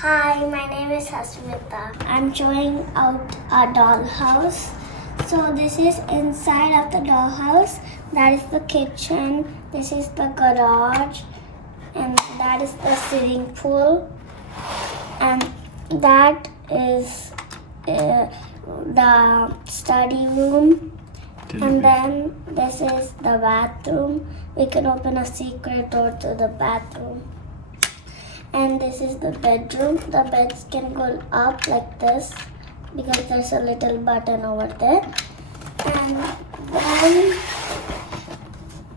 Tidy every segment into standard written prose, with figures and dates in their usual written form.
Hi, my name is Hasmita. I'm showing out a dollhouse. So this is inside of the dollhouse. That is the kitchen. This is the garage. And that is the swimming pool. And that is the study room. And then this is the bathroom. We can open a secret door to the bathroom. And this is the bedroom. The beds can go up like this because there's a little button over there. And then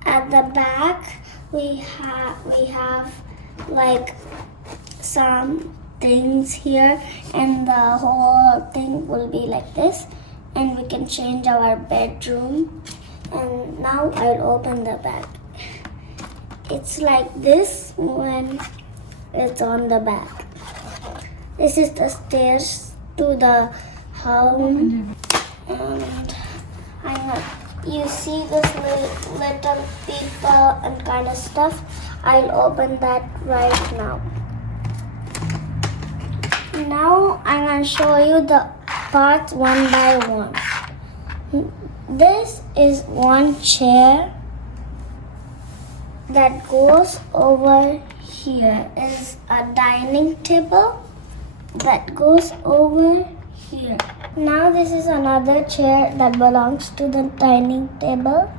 at the back we have like some things here, and the whole thing will be like this, and we can change our bedroom. And now I'll open the back. It's like this when it's on the back. This is the stairs to the home. And you see this little people and kind of stuff. I'll open that right now. Now I'm going to show you the parts one by one. This is one chair that goes over here. Is a dining table that goes over here. Now this is another chair that belongs to the dining table.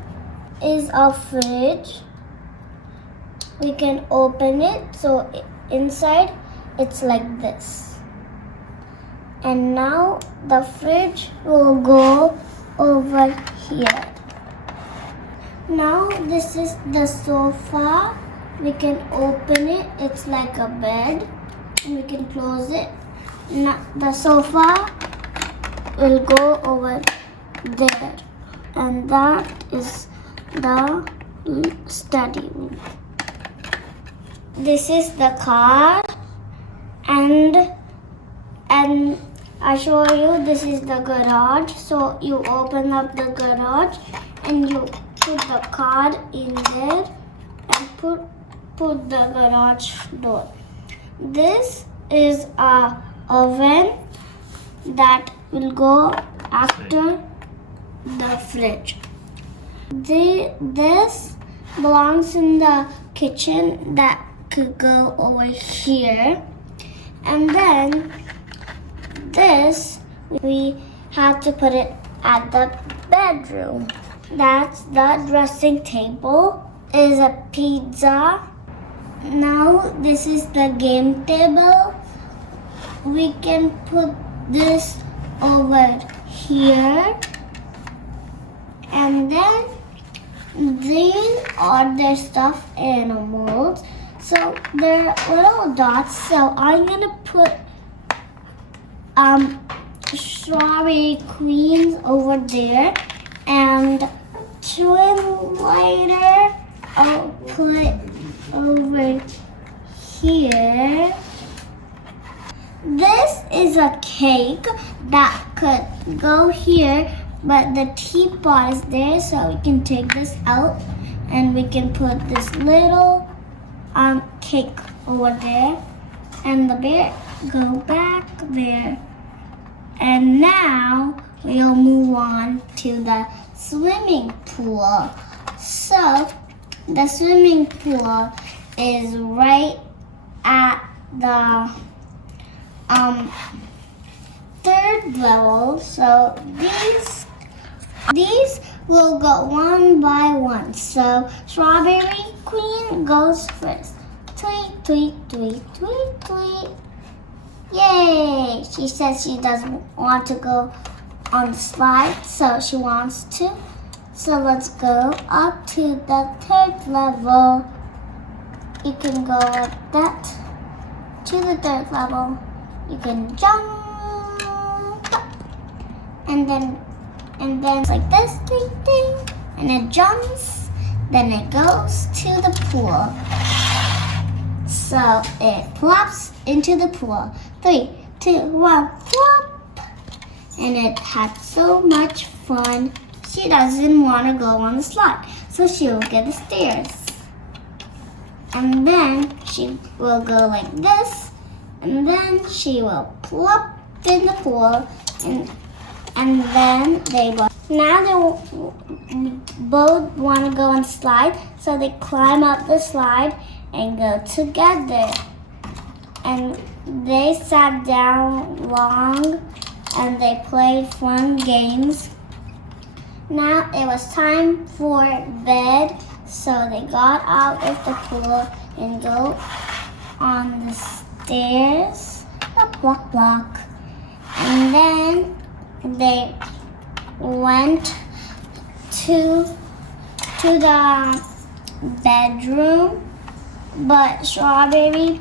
Is a fridge. We can open it, so inside it's like this. And now the fridge will go over here. Now this is the sofa. We can open it. It's like a bed. And we can close it. Now the sofa will go over there. And that is the study room. This is the car. And I show you, this is the garage. So you open up the garage and you put the car in there and put the garage door. This is a oven that will go after the fridge. This belongs in the kitchen that could go over here. And then this, we have to put it at the bedroom. That's the dressing table. Is a pizza. Now this is the game table. We can put this over here. And then these are the stuffed animals. So they're little dots. So I'm gonna put strawberry queens over there, and twin lighter I'll put over here. This is a cake that could go here, but the teapot is there, so we can take this out and we can put this little cake over there, and the bear go back there. And now we'll move on to the swimming pool. So the swimming pool is right at the third level. So these will go one by one. So strawberry queen goes first. Tweet, tweet, tweet, tweet, tweet. Yay! She says she doesn't want to go on the slide, so she wants to. So let's go up to the third level. You can go like that to the third level. You can jump up. And then it's like this, ding, ding, and it jumps. Then it goes to the pool. So it plops into the pool. 3, 2, 1, plop! And it had so much fun. She doesn't want to go on the slide, so she'll get the stairs. And then she will go like this And then she will plop in the pool, and then they will. Now they both want to go and slide, so they climb up the slide and go together. And they sat down long and they played fun games. Now it was time for bed, so they got out of the pool and go on the stairs, block, block. And then they went to the bedroom, but Strawberry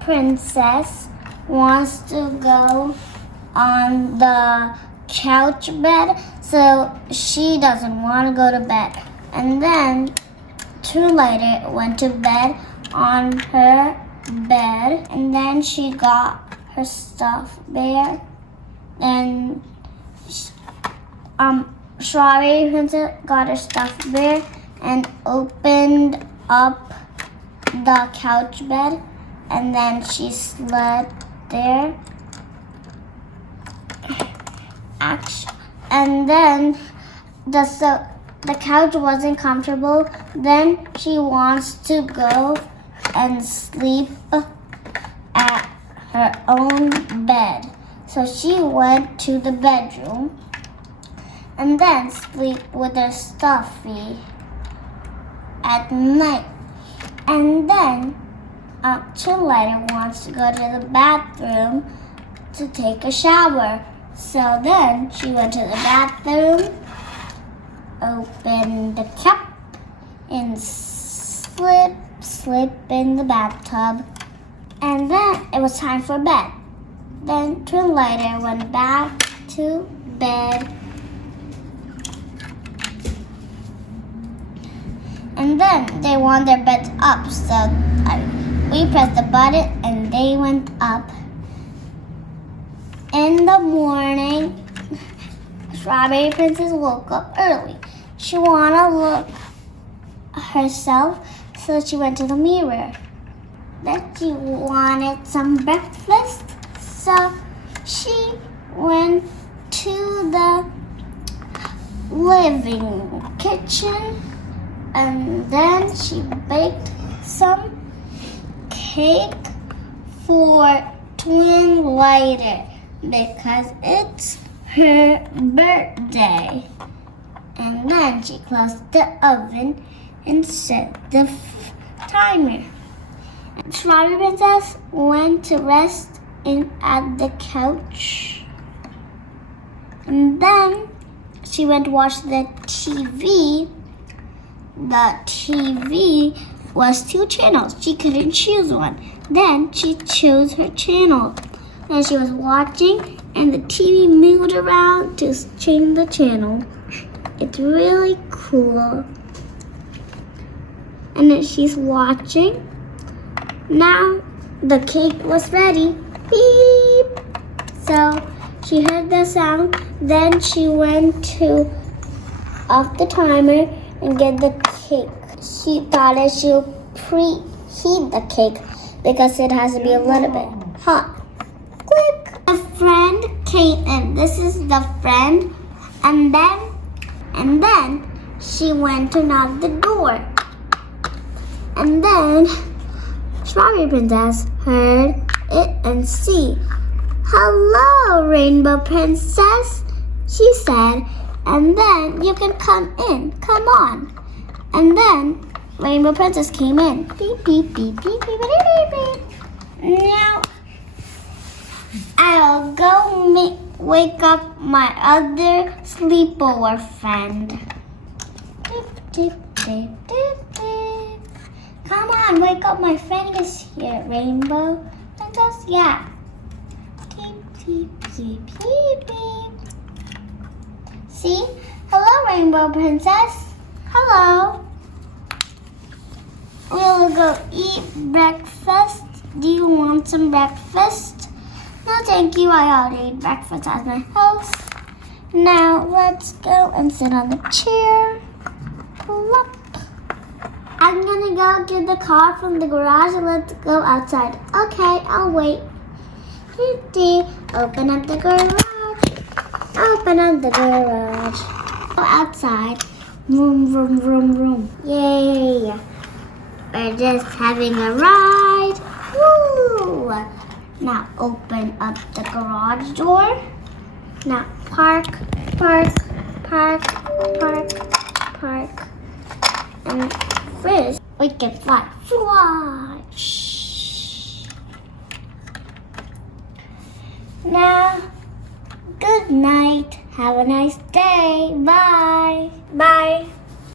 Princess wants to go on the couch bed, so she doesn't want to go to bed. And then later went to bed on her bed, and then she got her stuffed bear, and Strawberry Princess got her stuffed bear and opened up the couch bed, and then she slept there. And then the couch wasn't comfortable. Then she wants to go and sleep at her own bed. So she went to the bedroom and then sleep with her stuffy at night. And then Chilllighter wants to go to the bathroom to take a shower. So then she went to the bathroom, opened the cap, and slip in the bathtub. And then it was time for bed. Then Chilllighter went back to bed. And then they want their beds up, so we pressed the button and they went up. In the morning, Strawberry Princess woke up early. She wanted to look herself, so she went to the mirror. Then she wanted some breakfast, so she went to the living kitchen, and then she baked some cake for Chilllighter because it's her birthday. And then she closed the oven and set the timer. Strawberry Princess went to rest at the couch. And then she went to watch the TV. The TV was 2 channels. She couldn't choose one. Then she chose her channel. And she was watching, and the TV moved around to change the channel. It's really cool. And then she's watching. Now the cake was ready. Beep! So she heard the sound. Then she went to off the timer and get the cake. She thought that she would preheat the cake because it has to be a little bit hot. Click! A friend came in. This is the friend. And then she went to knock the door. And then Strawberry Princess heard it and see. Hello, Rainbow Princess, she said. And then you can come in. Come on. And then Rainbow Princess came in. Beep, beep, beep, beep, beep, beep, beep, beep. Now I'll go wake up my other sleepover friend. Beep, beep, beep, beep, beep. Come on, wake up, my friend is here. Rainbow Princess, yeah. Beep, beep, beep, beep, beep. See? Hello, Rainbow Princess. Hello. We'll go eat breakfast. Do you want some breakfast? No, thank you. I already ate breakfast at my house. Now, let's go and sit on the chair. Plop. I'm gonna go get the car from the garage and let's go outside. Okay, I'll wait. Open up the garage. Open up the garage. Go outside. Vroom, vroom, vroom, vroom. Yay! We're just having a ride. Woo! Now open up the garage door. Now park, park, park, park, park. And first we can fly. Fly! Shh. Now, good night. Have a nice day. Bye. Bye.